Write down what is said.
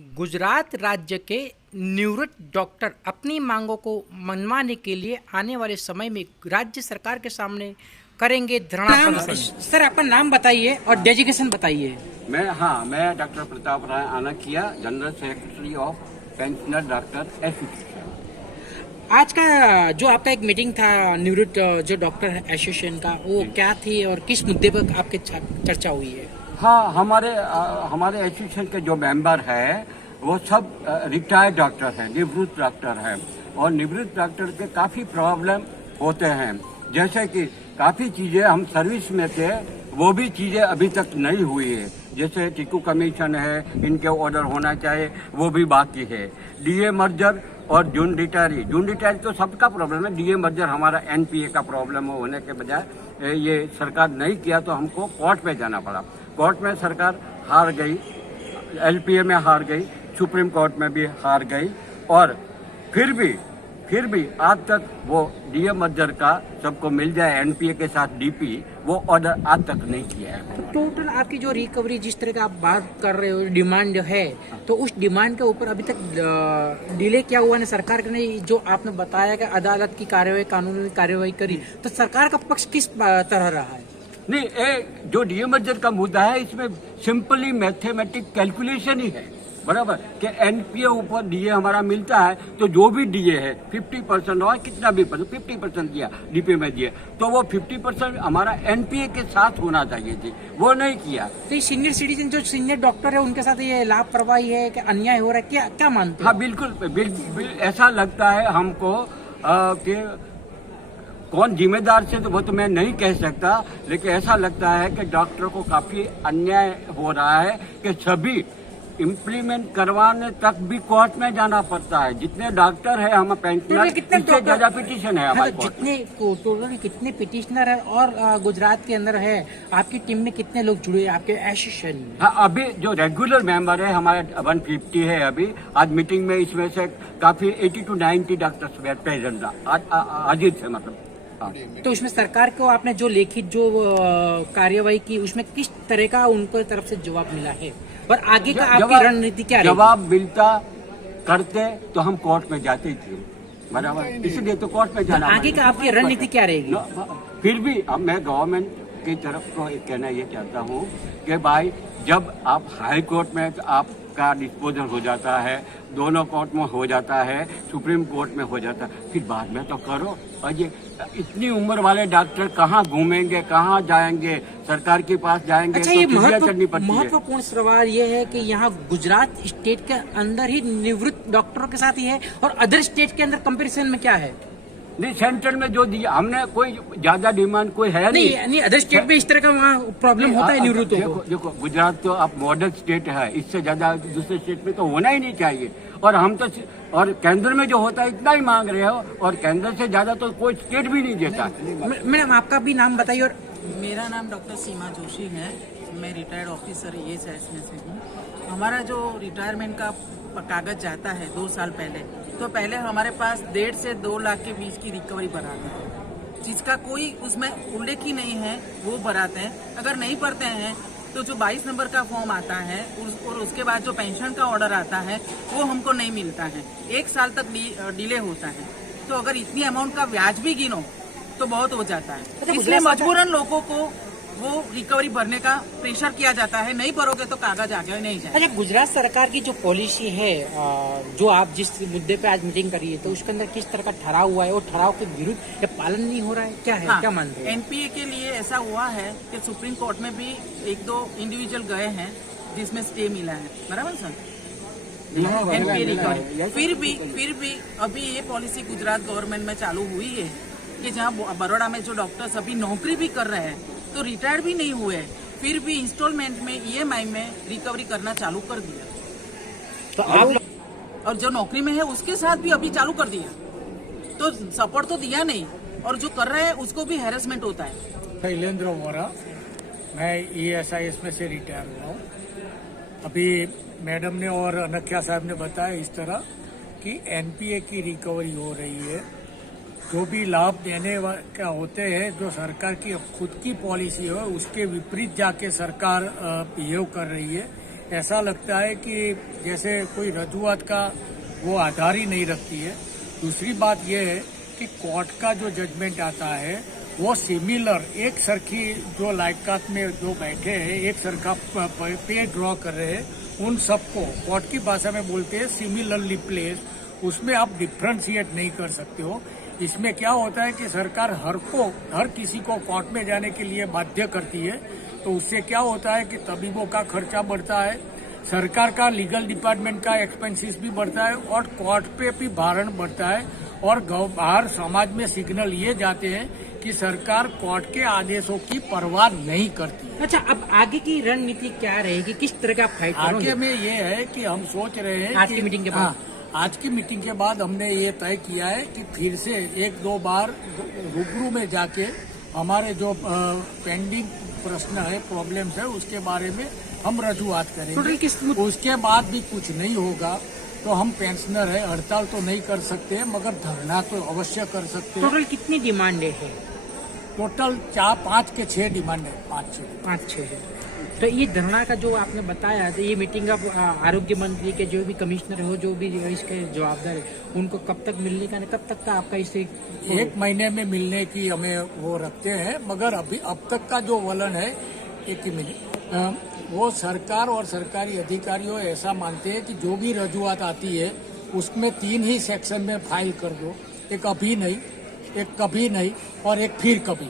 गुजरात राज्य के निवृत्त डॉक्टर अपनी मांगों को मनवाने के लिए आने वाले समय में राज्य सरकार के सामने करेंगे धरना प्रदर्शन। सर, आपका नाम बताइए और डेजिग्नेशन बताइए। मैं डॉक्टर प्रताप राय आनकिया, general secretary of pensioner doctor association. आज का जो आपका एक मीटिंग था निवृत्त जो डॉक्टर एसोसिएशन का, वो क्या थी और किस मुद्दे पर आपके चर्चा हुई है? हाँ, हमारे एसोसिएशन के जो मेंबर है वो सब रिटायर्ड डॉक्टर हैं, निवृत्त डॉक्टर हैं। और निवृत्त डॉक्टर के काफ़ी प्रॉब्लम होते हैं, जैसे कि काफ़ी चीज़ें हम सर्विस में थे, वो भी चीज़ें अभी तक नहीं हुई है। जैसे टिकू कमीशन है, इनके ऑर्डर होना चाहिए, वो भी बाकी है। डीए मर्जर और जून रिटायरी तो सबका प्रॉब्लम है। डीए मर्जर हमारा एनपीए का प्रॉब्लम होने के बजाय ये सरकार नहीं किया तो हमको कोर्ट में जाना पड़ा। कोर्ट में सरकार हार गई, एलपीए में हार गई, सुप्रीम कोर्ट में भी हार गई, और फिर भी आज तक वो डीए मर्जर का सबको मिल जाए एनपीए के साथ डीपी, वो ऑर्डर आज तक नहीं किया है। तो टोटल आपकी जो रिकवरी जिस तरह का आप बात कर रहे हो, डिमांड है, तो उस डिमांड के ऊपर अभी तक डिले क्या हुआ है सरकार ने? जो आपने बताया कि अदालत की कार्रवाई, कानूनी कार्रवाई करी, तो सरकार का पक्ष किस तरह रहा है? नहीं, जो डीए मर्जर का मुद्दा है, इसमें सिंपली मैथमेटिक कैलकुलेशन ही है, बराबर, कि एनपीए ऊपर डीए हमारा मिलता है, तो जो भी डीए है 50% और कितना भी 50% दिया डीपी में दिए, तो वो 50% हमारा एनपीए के साथ होना चाहिए थी, वो नहीं किया। तो सीनियर सिटीजन जो सीनियर डॉक्टर है उनके साथ ये लापरवाही है कि अन्याय हो रहा है, क्या मानते हैं? हाँ, बिल्कुल ऐसा लगता है हमको कि कौन जिम्मेदार से, तो वो तो मैं नहीं कह सकता, लेकिन ऐसा लगता है कि डॉक्टर को काफी अन्याय हो रहा है कि सभी इम्प्लीमेंट करवाने तक भी कोर्ट में जाना पड़ता है। जितने डॉक्टर है हम पेंशनर, इससे ज्यादा पिटीशन है हमारे कोर्ट में। टोटल कितने पिटिशनर है और गुजरात के अंदर है आपकी टीम में कितने लोग जुड़े हैं आपके एसोसिएशन में? हाँ, अभी जो रेगुलर मेंबर है हमारे 150 है। अभी आज मीटिंग में इसमें से काफी 80 to 90 डॉक्टर्स प्रेजेंट आज से, मतलब। तो उसमें सरकार को आपने जो लिखित जो कार्यवाही की, उसमें किस तरह का उनको तरफ से जवाब मिला है और आगे का आपकी रणनीति क्या रहेगी? जवाब मिलता करते तो हम कोर्ट में जाते थे, बराबर, इसलिए तो कोर्ट में जाना। आगे का आपकी रणनीति क्या रहेगी? फिर भी अब मैं गवर्नमेंट की तरफ को कहना ये चाहता हूँ कि भाई, जब आप हाई कोर्ट में आपका डिस्पोजल हो जाता है, दोनों कोर्ट में हो जाता है, सुप्रीम कोर्ट में हो जाता है, फिर बाद में तो करो। और ये इतनी उम्र वाले डॉक्टर कहाँ घूमेंगे, कहाँ जाएंगे, सरकार के पास जाएंगे? अच्छा, तो ये महत्वपूर्ण सवाल ये है कि यहाँ गुजरात स्टेट के अंदर ही निवृत्त डॉक्टरों के साथ ही है और अदर स्टेट के अंदर कंपैरिजन में क्या है? नहीं, सेंट्रल में जो दिया हमने, कोई ज्यादा डिमांड कोई है नहीं। अदर स्टेट में इस तरह का वहाँ प्रॉब्लम होता है निवृत्तों को। देखो, गुजरात तो आप मॉडल स्टेट है, इससे ज्यादा दूसरे स्टेट में तो होना ही नहीं चाहिए। और हम तो, और केंद्र में जो होता है इतना ही मांग रहे हो, और केंद्र से ज्यादा तो कोई स्टेट भी नहीं देता। मैडम, आपका भी नाम बताइए। और मेरा नाम डॉक्टर सीमा जोशी है, मैं रिटायर्ड ऑफिसर ESIS में से हूँ। हमारा जो रिटायरमेंट का कागज जाता है 2 साल पहले, तो पहले हमारे पास 1.5 से 2 लाख के बीच की रिकवरी बनाते हैं, जिसका कोई उसमें उल्लेख ही नहीं है, वो भराते हैं। अगर नहीं भरते हैं तो जो 22 नंबर का फॉर्म आता है और उसके बाद जो पेंशन का ऑर्डर आता है वो हमको नहीं मिलता है, 1 साल तक डिले होता है। तो अगर इतनी अमाउंट का ब्याज भी गिनो तो बहुत हो जाता है, इसलिए मजबूरन लोगों को वो रिकवरी भरने का प्रेशर किया जाता है। नहीं भरोगे तो कागज आगे नहीं जाए। अच्छा, गुजरात सरकार की जो पॉलिसी है, जो आप जिस मुद्दे पे आज मीटिंग करी है, तो उसके अंदर किस तरह का ठहराव हुआ है और ठहराव के विरुद्ध या पालन नहीं हो रहा है, क्या है? हाँ, क्या मानते हैं? एनपीए के लिए ऐसा हुआ है कि सुप्रीम कोर्ट में भी 1-2 इंडिविजुअल गए हैं जिसमें स्टे मिला है, बराबर सर, एनपीए रिकवरी। फिर भी अभी ये पॉलिसी गुजरात गवर्नमेंट में चालू हुई है कि जहाँ बड़ौदा में जो डॉक्टर्स अभी नौकरी भी कर रहे हैं, तो रिटायर्ड भी नहीं हुए, फिर भी इंस्टॉलमेंट में EMI में रिकवरी करना चालू कर दिया। तो आप और जो नौकरी में है उसके साथ भी अभी चालू कर दिया, तो सपोर्ट तो दिया नहीं, और जो कर रहे हैं उसको भी हैरेसमेंट होता है। शैलेंद्र वोरा, मैं ESIS में से रिटायर हुआ हूँ। अभी मैडम ने और अनख्या साहब ने बताया इस तरह कि एनपीए की रिकवरी हो रही है, जो भी लाभ देने का होते हैं, जो सरकार की खुद की पॉलिसी है उसके विपरीत जाके सरकार बिहेव कर रही है। ऐसा लगता है कि जैसे कोई रजूआत का वो आधार ही नहीं रखती है। दूसरी बात यह है कि कोर्ट का जो जजमेंट आता है वो सिमिलर एक सरखी जो लायकात में जो बैठे हैं एक सरखा पे ड्रॉ कर रहे हैं उन सबको कोर्ट की भाषा में बोलते हैं सिमिलरली प्लेस। उसमें आप डिफ्रेंशिएट नहीं कर सकते हो। इसमें क्या होता है कि सरकार हर किसी को कोर्ट में जाने के लिए बाध्य करती है, तो उससे क्या होता है कि तबीबों का खर्चा बढ़ता है, सरकार का लीगल डिपार्टमेंट का एक्सपेंसेस भी बढ़ता है और कोर्ट पे भी भारण बढ़ता है और बाहर समाज में सिग्नल ये जाते हैं कि सरकार कोर्ट के आदेशों की परवाह नहीं करती। अच्छा, अब आगे की रणनीति क्या रहेगी, किस तरह का फाइट करोगे? आगे में ये है कि हम सोच रहे हैं आज की मीटिंग के बाद? आज की मीटिंग के बाद हमने ये तय किया है कि फिर से एक दो बार रूबरू में जाके हमारे जो पेंडिंग प्रश्न है, प्रॉब्लम्स है, उसके बारे में हम रजूआत करेंगे। उसके बाद भी कुछ नहीं होगा तो हम पेंशनर है, हड़ताल तो नहीं कर सकते मगर धरना तो अवश्य कर सकते हैं। टोटल कितनी डिमांड है? टोटल 5 के 6 डिमांड है, 5-6 है। तो ये धरना का जो आपने बताया, तो ये मीटिंग अब आरोग्य मंत्री के जो भी कमिश्नर हो, जो भी इसके जवाबदार है, उनको कब तक मिलने का, कब तक का आपका इसे 1 महीने में मिलने की हमें वो रखते हैं। मगर अब तक का जो वलन है 1 ही महीने, वो सरकार और सरकारी अधिकारियों ऐसा मानते हैं कि जो भी रजूआत आती है उसमें 3 ही सेक्शन में फाइल कर दो, एक अभी नहीं, एक कभी नहीं और एक फिर कभी।